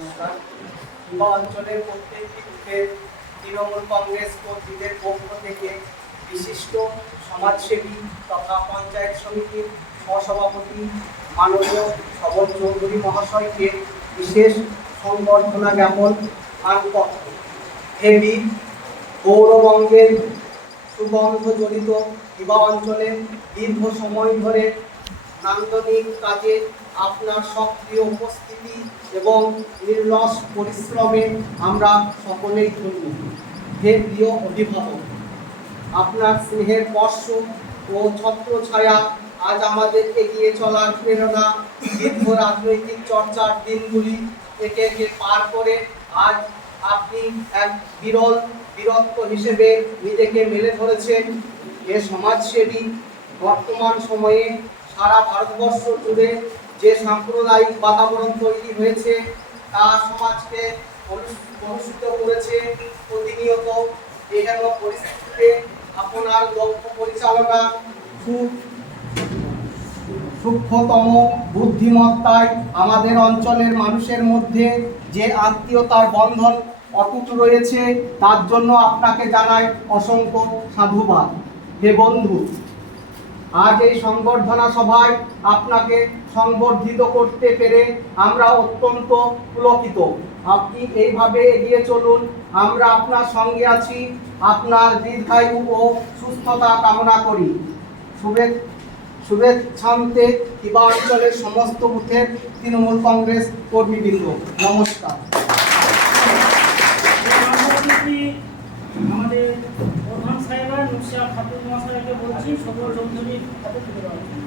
কিংবা অঞ্চলের প্রত্যেকটি বুথের তৃণমূল কংগ্রেস কর্মীদের পক্ষ থেকে বিশিষ্ট সমাজসেবী তথা পঞ্চায়েত সমিতির সহসভাপতি মাননীয় স্বপন চৌধুরী মহাশয়কে বিশেষ সংবর্ধনা জ্ঞাপন মানপত্র। হেবি গৌরবঙ্গের সুগন্ধ জড়িত কিবা অঞ্চলে দীর্ঘ সময় ধরে নান্দনিক কাজে আপনার সক্রিয় উপস্থিতি এবং নির্লস পরিশ্রমে আমরা সকলেই ধন্য। হে প্রিয় অভিভাবক, আপনার স্নেহের স্পর্শ ও ছত্রছায়া আজ আমাদের এগিয়ে চলার প্রেরণা। দীর্ঘ রাজনৈতিক চর্চার দিনগুলি একে একে পার করে আজ আপনি এক বিরল বীরত্ব হিসেবে নিজেকে মেলে ধরেছেন। এ সমাজসেবী বর্তমান সময়ে সারা ভারতবর্ষ জুড়ে যে সাম্প্রদায়িক বাতাবরণ তৈরি হয়েছে তা সমাজকে কলুষিত করেছে। প্রতিনিয়ত এহেন পরিস্থিতিতে আপনার দক্ষ পরিচালনা, সূক্ষ্মতম বুদ্ধিমত্তায় আমাদের অঞ্চলের মানুষের মধ্যে যে আত্মীয়তার বন্ধন অটুট রয়েছে, তার জন্য আপনাকে জানাই অসংখ্য সাধুবাদ। হে বন্ধু, আজ এই সংবর্ধনা সভায় আপনাকে সংবর্ধিত করতে পেরে আমরা অত্যন্ত পুলকিত। আপনি এইভাবে এগিয়ে চলুন, আমরা আপনার সঙ্গে আছি। আপনার দীর্ঘায়ু ও সুস্থতা কামনা করি। শুভেচ্ছান্তে কিবা অঞ্চলের সমস্ত বুথের তৃণমূল কংগ্রেস কর্মীবৃন্দ, নমস্কার। আমাদের প্রধান সাহেব নুসিয়া খাতুন মহাশয়কে বলছি সকল চৌধুরীর হাতে তুলে দেওয়া।